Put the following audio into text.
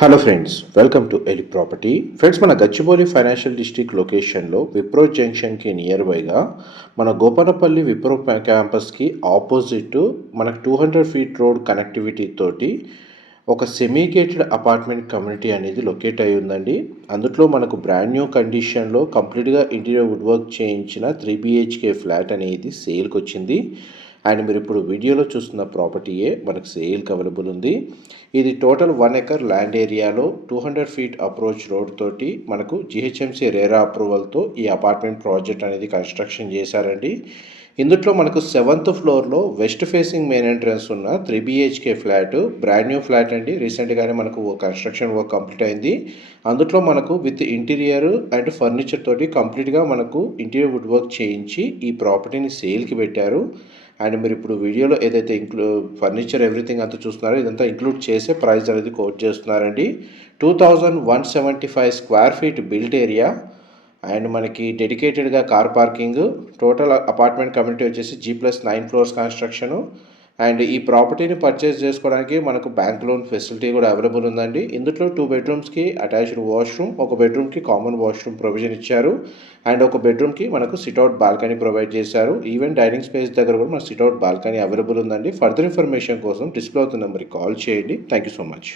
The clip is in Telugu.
Hello friends, welcome to Eli property. Friends, మన గచ్చిబౌలి ఫైనాన్షియల్ డిస్ట్రిక్ట్ లొకేషన్లో విప్రో జంక్షన్కి నియర్ బైగా మన గోపనపల్లి విప్రో క్యాంపస్కి ఆపోజిట్ మనకు 200 ఫీట్ రోడ్ కనెక్టివిటీ తోటి ఒక సెమీ గేటెడ్ అపార్ట్మెంట్ కమ్యూనిటీ అనేది లొకేట్ అయి ఉందండి. అందులో మనకు బ్రాండ్ న్యూ కండిషన్లో కంప్లీట్గా ఇంటీరియర్ వుడ్ వర్క్ చేయించిన 3 BHK ఫ్లాట్ అనేది సేల్కి వచ్చింది. అండ్ మీరు ఇప్పుడు వీడియోలో చూస్తున్న ప్రాపర్టీయే మనకు సేల్కి అవైలబుల్ ఉంది. ఇది టోటల్ 1 ఎకర్ ల్యాండ్ ఏరియాలో 200 ఫీట్ అప్రోచ్ రోడ్ తోటి మనకు GHMC రేరా అప్రూవల్తో ఈ అపార్ట్మెంట్ ప్రాజెక్ట్ అనేది కన్స్ట్రక్షన్ చేశారండి. ఇందులో మనకు 7th ఫ్లోర్లో వెస్ట్ ఫేసింగ్ మెయిన్ ఎంట్రన్స్ ఉన్న 3 BHK flat, brand new flat అండి. రీసెంట్గానే మనకు కన్స్ట్రక్షన్ వర్క్ కంప్లీట్ అయింది. అందులో మనకు విత్ ఇంటీరియర్ అండ్ ఫర్నిచర్ తోటి కంప్లీట్గా మనకు ఇంటీరియర్ వుడ్ వర్క్ చేయించి ఈ ప్రాపర్టీని సేల్కి పెట్టారు. అండ్ మీరు ఇప్పుడు వీడియోలో ఏదైతే ఫర్నిచర్ ఎవ్రీథింగ్ అంతా చూస్తున్నారో ఇదంతా ఇంక్లూడ్ చేసే ప్రైస్ అనేది కోట్ చేస్తున్నారండి. 2175 square feet built area and మనకి డెడికేటెడ్గా car parking. Total apartment community వచ్చేసి G+9 ఫ్లోర్స్ కన్స్ట్రక్షను. అండ్ ఈ ప్రాపర్టీని పర్చేస్ చేసుకోవడానికి మనకు బ్యాంక్ లోన్ ఫెసిలిటీ కూడా అవైలబుల్ ఉందండి. ఇందులో 2 బెడ్రూమ్స్కి అటాచ్డ్ వాష్రూమ్, ఒక బెడ్రూమ్కి కామన్ వాష్రూమ్ ప్రొవిజన్ ఇచ్చారు. అండ్ ఒక బెడ్రూమ్కి మనకు సిట్అవుట్ బాల్కనీ ప్రొవైడ్ చేశారు. ఈవెన్ డైనింగ్ స్పేస్ దగ్గర కూడా మనకు సిట్అవుట్ బాల్కనీ అవైలబుల్ ఉందండి. ఫర్దర్ ఇన్ఫర్మేషన్ కోసం డిస్ప్లే అవుతున్న నెంబర్కి కాల్ చేయండి. Thank you so much.